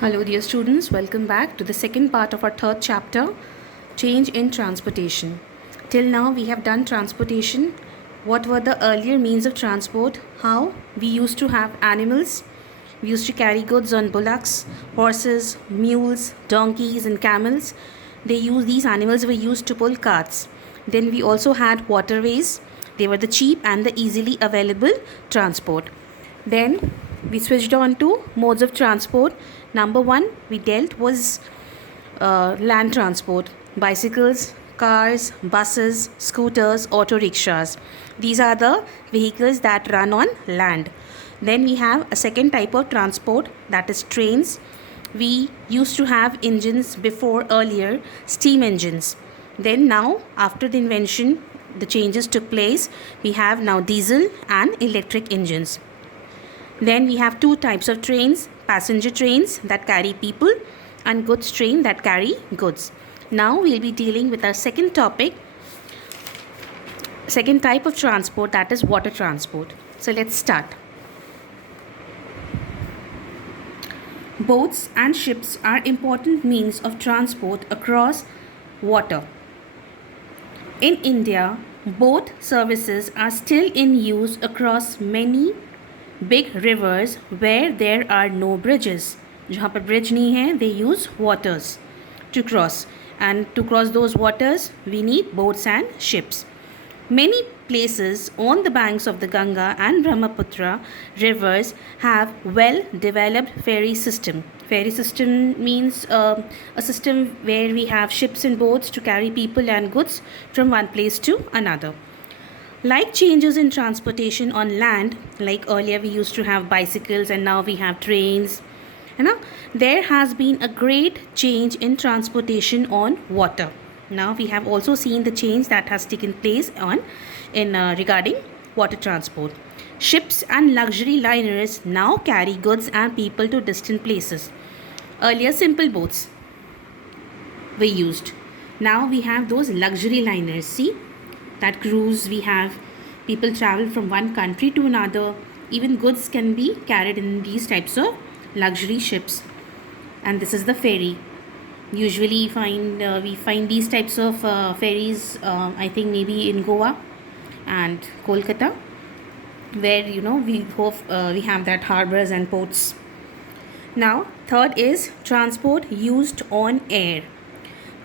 Hello, dear students. Welcome back to the second part of our third chapter, Change in Transportation. Till now, we have done transportation. What were the earlier means of transport? How we used to have animals. We used to carry goods on bullocks, horses, mules, donkeys, and camels. These animals were used to pull carts. Then we also had waterways. They were the cheap and the easily available transport. Then we switched on to modes of transport. Number one we dealt was land transport, bicycles, cars, buses, scooters, auto rickshaws. These are the vehicles that run on land. Then we have a second type of transport, that is trains. We used to have engines before, earlier steam engines. Then now, after the invention, the changes took place. We have now diesel and electric engines. Then we have two types of trains, passenger trains that carry people and goods train that carry goods. Now we'll be dealing with our second topic, second type of transport, that is water transport. So let's start. Boats and ships are important means of transport across water. In India, boat services are still in use across many big rivers where there are no bridges. जहाँ पर bridge नहीं है, they use waters to cross, and to cross those waters we need boats and ships. Many places on the banks of the Ganga and Brahmaputra rivers have well developed ferry system. Ferry system means a system where we have ships and boats to carry people and goods from one place to another. Like changes in transportation on land, like earlier we used to have bicycles and now we have trains, there has been a great change in transportation on water. Now we have also seen the change that has taken place regarding water transport. Ships and luxury liners now carry goods and people to distant places. Earlier simple boats were used. Now we have those luxury liners. See that cruise, we have people travel from one country to another. Even goods can be carried in these types of luxury ships. And this is the ferry. Usually we find these types of ferries, I think maybe in Goa and Kolkata, where we have that harbors and ports. Now third is transport used on air.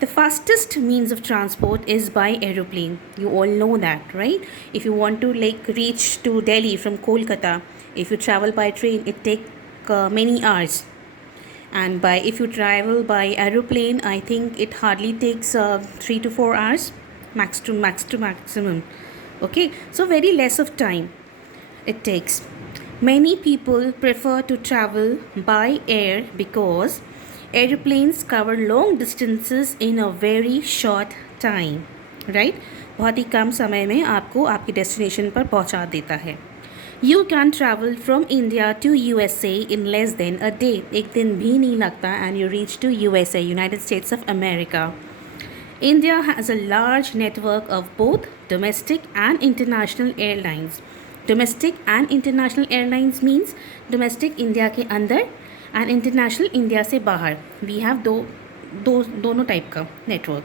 The fastest means of transport is by aeroplane. You all know that, right? If you want to reach to Delhi from Kolkata, if you travel by train, it takes many hours. And if you travel by aeroplane, I think it hardly takes 3 to 4 hours, max to maximum. Okay, so very less of time it takes. Many people prefer to travel by air because aeroplanes cover long distances in a very short time, right? बहुत ही कम समय में आपको आपकी destination पर पहुंचा देता है. You can travel from India to USA in less than a day. एक दिन भी नहीं लगता and you reach to USA, United States of America. India has a large network of both domestic and international airlines. Domestic and international airlines means domestic India के अंदर and international India से बाहर. We have दोनों type का network.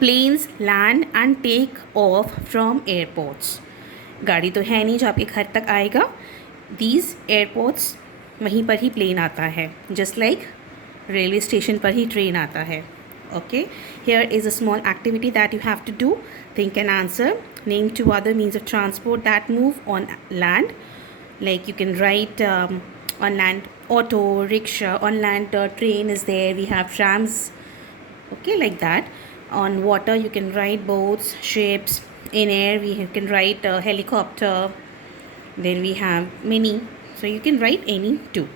Planes land and take off from airports. गाड़ी तो है नहीं जो आपके घर तक आएगा. These airports, वहीं पर ही प्लेन आता है, just like रेलवे स्टेशन पर ही ट्रेन आता है. Okay, here is a small activity that you have to do. Think and answer. Name two other means of transport that move on land. Like you can write on land auto, rickshaw. On land train is there. We have trams. Okay, like that. On water you can write boats, ships. In air we can write helicopter. Then we have many. So you can write any two.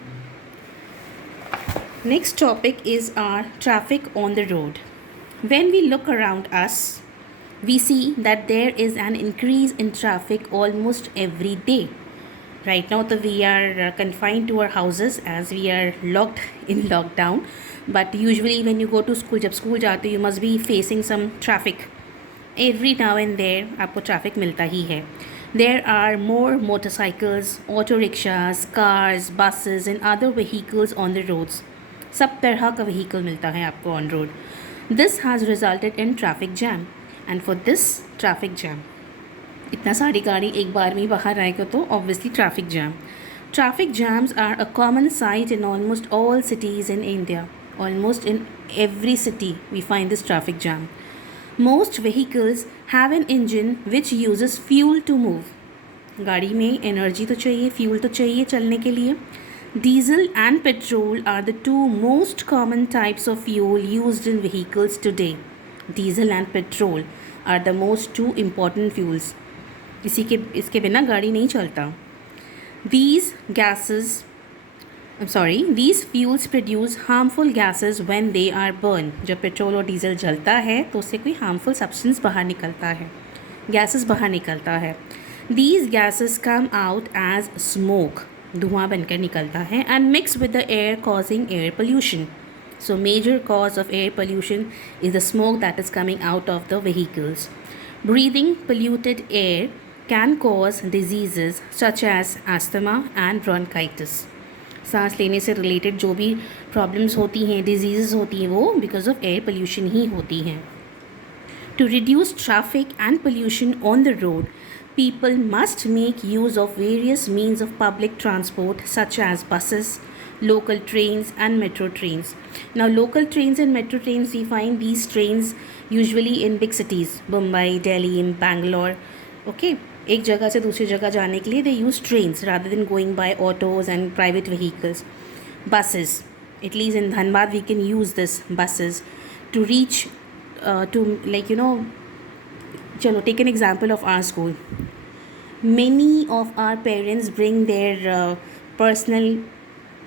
Next topic is our traffic on the road. When we look around us, we see that there is an increase in traffic almost every day. Right now we are confined to our houses as we are locked in lockdown. But usually when you go to school, जब school जाते you must be facing some traffic. Every now and there आपको traffic मिलता ही है. There are more motorcycles, auto rickshaws, cars, buses and other vehicles on the roads. सब तरह का vehicle मिलता है आपको on road. This has resulted in traffic jam. And for this traffic jam, इतना सारी गाड़ी एक बार में ही बाहर आएगा तो obviously traffic jam. Traffic jams are a common sight in almost all cities in India. Almost in every city we find this traffic jam. Most vehicles have an engine which uses fuel to move. गाड़ी में energy तो चाहिए, fuel तो चाहिए चलने के लिए. Diesel and petrol are the two most common types of fuel used in vehicles today. Diesel and petrol are the most two important fuels. इसके बिना गाड़ी नहीं चलता. These fuels produce harmful gases when they are burned. जब petrol और diesel जलता है तो उससे कोई harmful substance बाहर निकलता है, gases बाहर निकलता है. These gases come out as smoke, धुआं बनकर निकलता है, and mix with the air causing air pollution. So major cause of air pollution is the smoke that is coming out of the vehicles. Breathing polluted air can cause diseases such as asthma and bronchitis. सांस लेने से related जो भी problems होती हैं, disease होती हैं, वो बिकॉज ऑफ एयर पोल्यूशन ही होती हैं. To reduce traffic and pollution on the road, people must make use of various means of public transport such as buses, local trains and metro trains. Now local trains and metro trains, we find these trains usually in big cities, Mumbai, Delhi, and Bangalore. Okay, एक जगह से दूसरी जगह जाने के लिए they use trains rather than going by autos and private vehicles. Buses, at least in Dhanbad we can use this buses to reach to, like, you know, chalo take an example of our school. Many of our parents bring their personal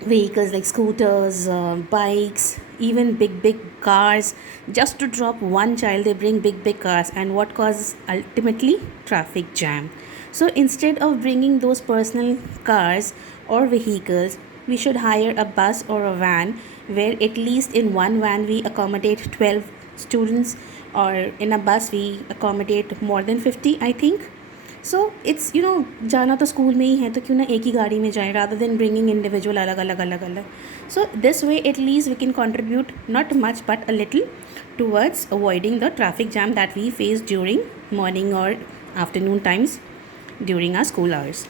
vehicles like scooters, bikes, even big cars. Just to drop one child they bring big cars, and what causes ultimately traffic jam. So instead of bringing those personal cars or vehicles, we should hire a bus or a van, where at least in one van we accommodate 12 students, or in a bus we accommodate more than 50, I think. So it's, you know, जाना तो school में ही है तो क्यों ना एक ही गाड़ी में जाएं rather than bringing individual अलग. So this way at least we can contribute not much but a little towards avoiding the traffic jam that we face during morning or afternoon times during our school hours.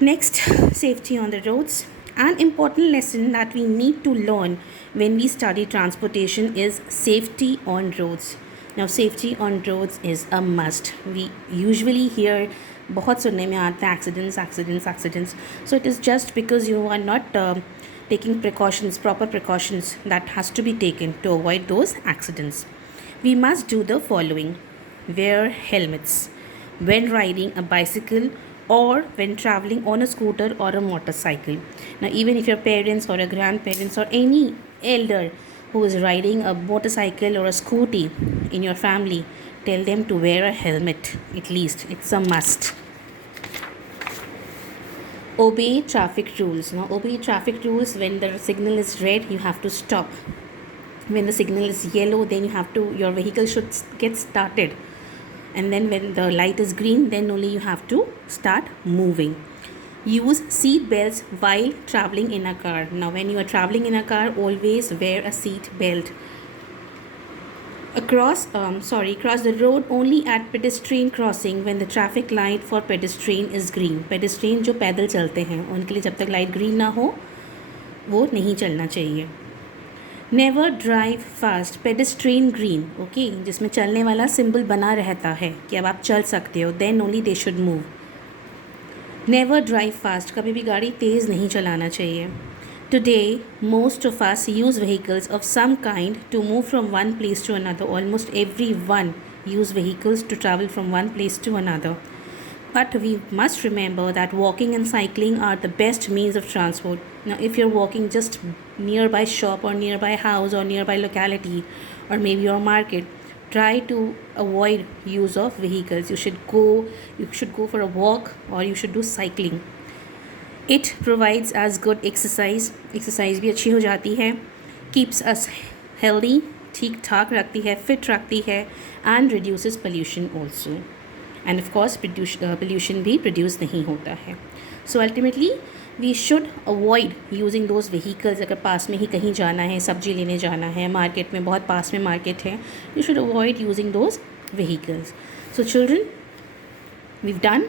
Next, safety on the roads. An important lesson that we need to learn when we study transportation is safety on roads. Now safety on roads is a must. We usually hear बहुत सुनने में आता है accidents. So it is just because you are not taking precautions, proper precautions that has to be taken to avoid those accidents. We must do the following: wear helmets when riding a bicycle or when traveling on a scooter or a motorcycle. Now even if your parents or your grandparents or any elder who is riding a motorcycle or a scooty in your family, tell them to wear a helmet at least. It's a must. Obey traffic rules. Now obey traffic rules. When the signal is red, you have to stop. When the signal is yellow, then your vehicle should get started. And then when the light is green, then only you have to start moving. Use seat belts while traveling in a car. Now when you are traveling in a car, always wear a seat belt. Cross the road only at pedestrian crossing when the traffic light for pedestrian is green. Pedestrian जो पैदल चलते हैं उनके लिए जब तक light green ना हो वो नहीं चलना चाहिए. Never drive fast. Pedestrian green, okay, जिसमें चलने वाला सिंबल बना रहता है कि अब आप चल सकते हो, then only they should move. Never drive fast. कभी भी गाड़ी तेज़ नहीं चलाना चाहिए. Today, most of us use vehicles of some kind to move from one place to another. Almost everyone use vehicles to travel from one place to another. But we must remember that walking and cycling are the best means of transport. Now, if you're walking just nearby shop or nearby house or nearby locality or maybe your market, try to avoid use of vehicles. You should go for a walk or you should do cycling. It provides us good exercise. Exercise भी अच्छी हो जाती है. Keeps us healthy, ठीक ठाक रखती है, fit रखती है, and reduces pollution also. And of course pollution भी प्रोड्यूस नहीं होता है. So ultimately we should avoid using those vehicles. अगर पास में ही कहीं जाना है, सब्जी लेने जाना है, मार्केट में बहुत पास में मार्केट है, you should avoid using those vehicles. So children, we've done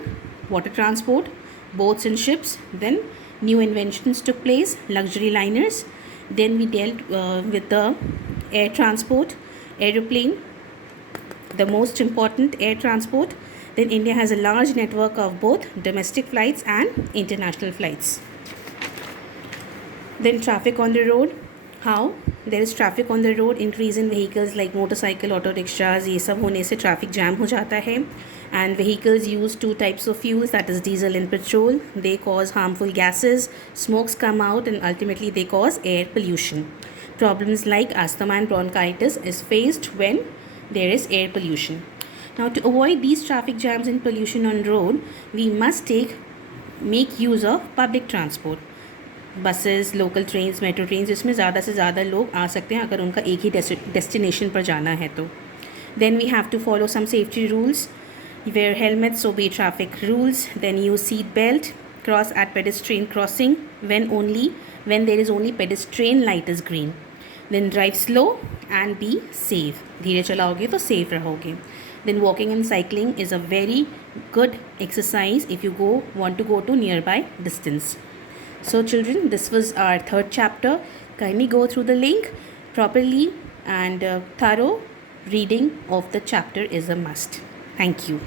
water transport, boats and ships. Then new inventions took place, luxury liners. Then we dealt with the air transport, aeroplane, the most important air transport. Then India has a large network of both domestic flights and international flights. Then traffic on the road, how there is traffic on the road, increase in vehicles like motorcycle, auto rickshaws, ये सब होने से traffic jam हो जाता है. And vehicles use two types of fuels, that is diesel and petrol. They cause harmful gases, smokes come out, and ultimately they cause air pollution. Problems like asthma and bronchitis is faced when there is air pollution. Now, to avoid these traffic jams and pollution on road, we must make use of public transport. Buses, local trains, metro trains, इसमें ज़्यादा से ज़्यादा लोग आ सकते हैं अगर उनका एक ही डेस्टिनेशन पर जाना है तो. Then we have to follow some safety rules. Wear helmets, obey traffic rules, then use seat belt, cross at pedestrian crossing when there is only pedestrian light is green. Then drive slow and be safe. धीरे चलाओगे तो safe रहोगे. Then walking and cycling is a very good exercise if you want to go to nearby distance. So children, this was our third chapter. Kindly go through the link properly, and thorough reading of the chapter is a must. Thank you.